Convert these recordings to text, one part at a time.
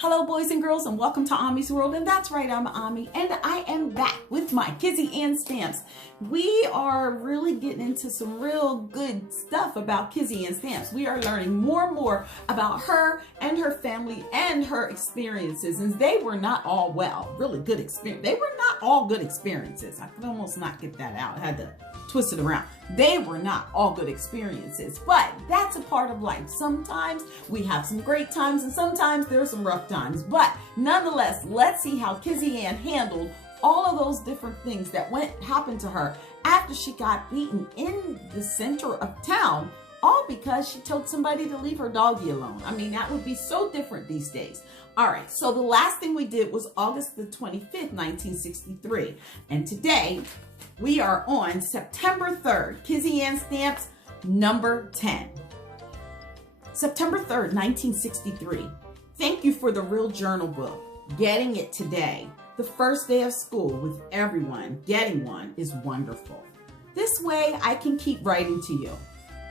Hello boys and girls, and welcome to Ommy's World. And that's right, I'm Ommy, and I am back with my Kizzy and Stamps. We are really getting into some real good stuff about Kizzy and Stamps. We are learning more and more about her and her family and her experiences, and they were not all really good experience. They were not all good experiences. I could almost not get that out. I had to twist it around. They were not all good experiences, but that's a part of life. Sometimes we have some great times and sometimes there are some rough times, but nonetheless, let's see how Kizzy Ann handled all of those different things that happened to her after she got beaten in the center of town, all because she told somebody to leave her doggy alone. I mean, that would be so different these days. All right, so the last thing we did was August the 25th, 1963, and today we are on September 3rd, Kizzy Ann Stamps number 10. September 3rd, 1963. Thank you for the real journal book. Getting it today, the first day of school with everyone getting one, is wonderful. This way I can keep writing to you.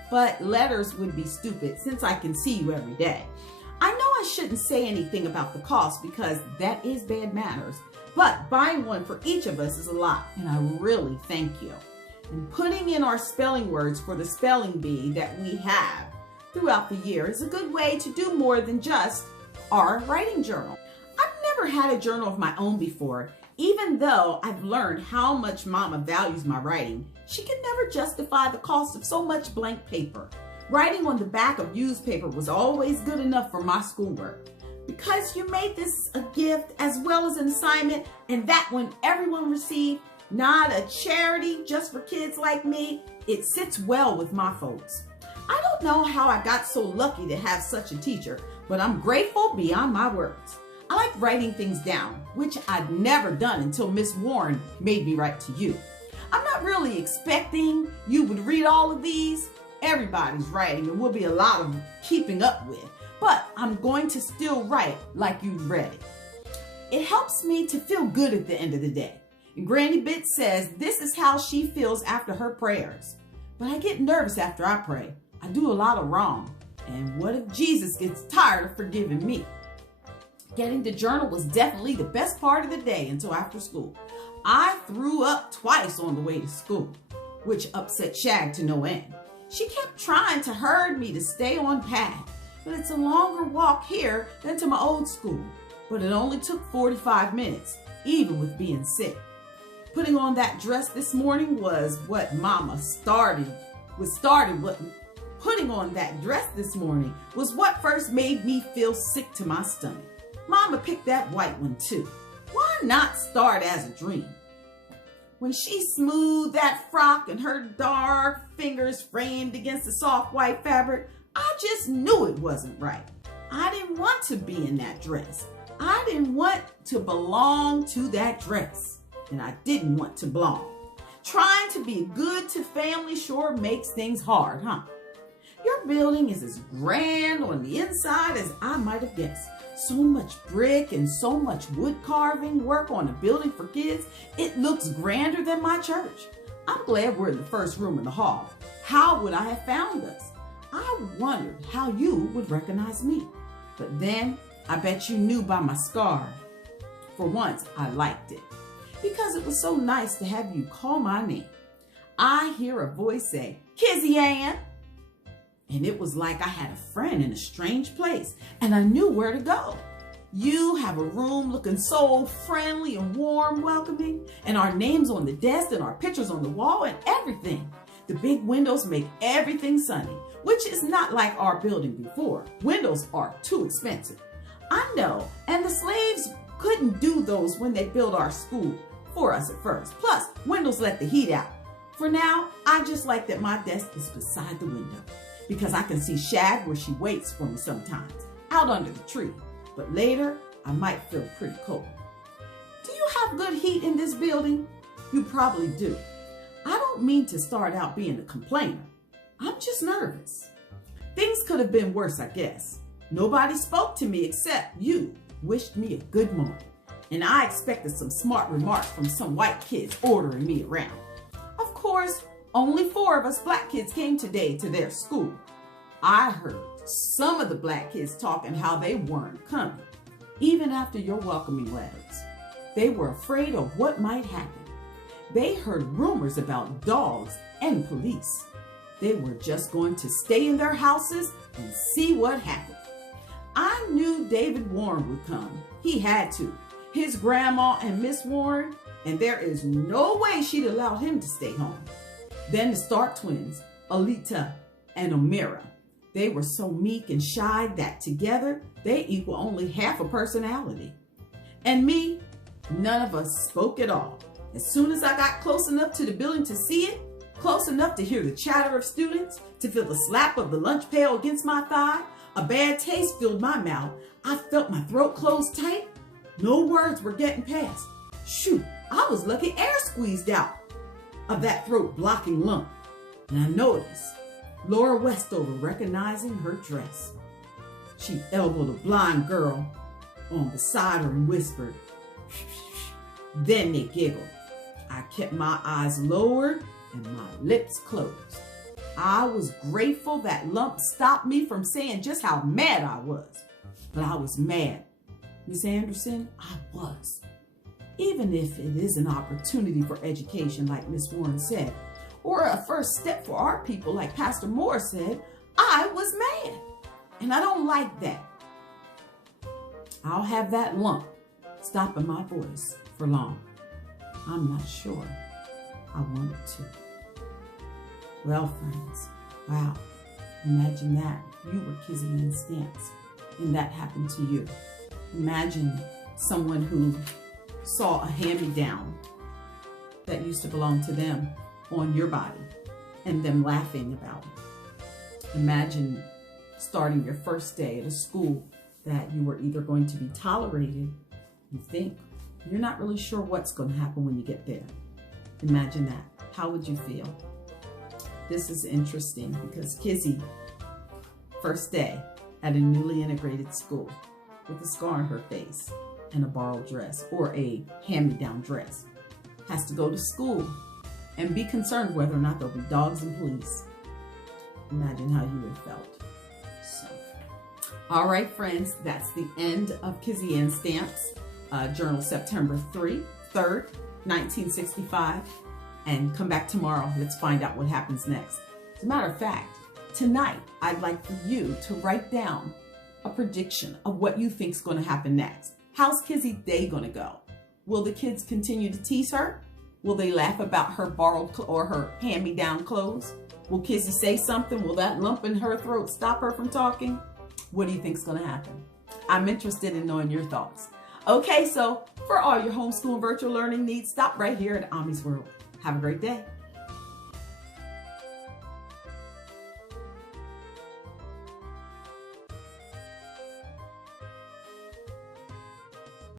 But letters would be stupid since I can see you every day. I know I shouldn't say anything about the cost because that is bad manners. But buying one for each of us is a lot, and I really thank you. And putting in our spelling words for the spelling bee that we have throughout the year is a good way to do more than just our writing journal. I've never had a journal of my own before. Even though I've learned how much Mama values my writing, she can never justify the cost of so much blank paper. Writing on the back of used paper was always good enough for my schoolwork. Because you made this a gift as well as an assignment, and that one everyone received, not a charity just for kids like me, it sits well with my folks. I don't know how I got so lucky to have such a teacher, but I'm grateful beyond my words. I like writing things down, which I'd never done until Miss Warren made me write to you. I'm not really expecting you would read all of these. Everybody's writing and will be a lot of keeping up with. But I'm going to still write like you read it. It helps me to feel good at the end of the day. And Granny Bit says this is how she feels after her prayers. But I get nervous after I pray. I do a lot of wrong. And what if Jesus gets tired of forgiving me? Getting the journal was definitely the best part of the day until after school. I threw up twice on the way to school, which upset Shag to no end. She kept trying to herd me to stay on path. But it's a longer walk here than to my old school. But it only took 45 minutes, even with being sick. Putting on that dress this morning was what Mama started. Putting on that dress this morning was what first made me feel sick to my stomach. Mama picked that white one too. Why not start as a dream? When she smoothed that frock and her dark fingers framed against the soft white fabric, I just knew it wasn't right. I didn't want to be in that dress. I didn't want to belong to that dress. And I didn't want to belong. Trying to be good to family sure makes things hard, huh? Your building is as grand on the inside as I might have guessed. So much brick and so much wood carving work on a building for kids. It looks grander than my church. I'm glad we're in the first room in the hall. How would I have found us? I wondered how you would recognize me. But then I bet you knew by my scar. For once, I liked it because it was so nice to have you call my name. I hear a voice say, Kizzy Ann. And it was like I had a friend in a strange place and I knew where to go. You have a room looking so friendly and warm, welcoming, and our names on the desk and our pictures on the wall and everything. The big windows make everything sunny, which is not like our building before. Windows are too expensive. I know, and the slaves couldn't do those when they built our school for us at first. Plus, windows let the heat out. For now, I just like that my desk is beside the window because I can see Shag where she waits for me sometimes, out under the tree. But later, I might feel pretty cold. Do you have good heat in this building? You probably do. I don't mean to start out being a complainer. I'm just nervous. Things could have been worse, I guess. Nobody spoke to me except you wished me a good morning. And I expected some smart remarks from some white kids ordering me around. Of course, only 4 of us black kids came today to their school. I heard some of the black kids talking how they weren't coming. even after your welcoming letters. They were afraid of what might happen. They heard rumors about dogs and police. They were just going to stay in their houses and see what happened. I knew David Warren would come. He had to. His grandma and Miss Warren, and there is no way she'd allow him to stay home. Then the Stark twins, Alita and Omira. They were so meek and shy that together they equal only half a personality. And me, none of us spoke at all. As soon as I got close enough to the building to see it, close enough to hear the chatter of students, to feel the slap of the lunch pail against my thigh, a bad taste filled my mouth. I felt my throat close tight. No words were getting past. Shoot, I was lucky air squeezed out of that throat blocking lump. And I noticed Laura Westover recognizing her dress. She elbowed a blind girl on beside her and whispered. Then they giggled. I kept my eyes lowered and my lips closed. I was grateful that lump stopped me from saying just how mad I was. But I was mad. Miss Anderson, I was. Even if it is an opportunity for education, like Miss Warren said, or a first step for our people, like Pastor Moore said, I was mad. And I don't like that. I'll have that lump stopping my voice for long. I'm not sure I want it to. Well, friends, wow. Imagine that you were Kizzy and Stamps and that happened to you. Imagine someone who saw a hand-me-down that used to belong to them on your body and them laughing about it. Imagine starting your first day at a school that you were either going to be tolerated, you think, you're not really sure what's going to happen when you get there. Imagine that. How would you feel? This is interesting because Kizzy, first day at a newly integrated school with a scar on her face and a borrowed dress or a hand-me-down dress, has to go to school and be concerned whether or not there'll be dogs and police. Imagine how you would have felt. So, all right, friends, that's the end of Kizzy and Stamps Journal, September 3rd, 1965. And come back tomorrow. Let's find out what happens next. As a matter of fact, tonight, I'd like for you to write down a prediction of what you think is going to happen next. How's Kizzy's day going to go? Will the kids continue to tease her? Will they laugh about her borrowed or her hand-me-down clothes? Will Kizzy say something? Will that lump in her throat stop her from talking? What do you think is going to happen? I'm interested in knowing your thoughts. Okay, so for all your homeschool and virtual learning needs, stop right here at Ommy'z World. Have a great day.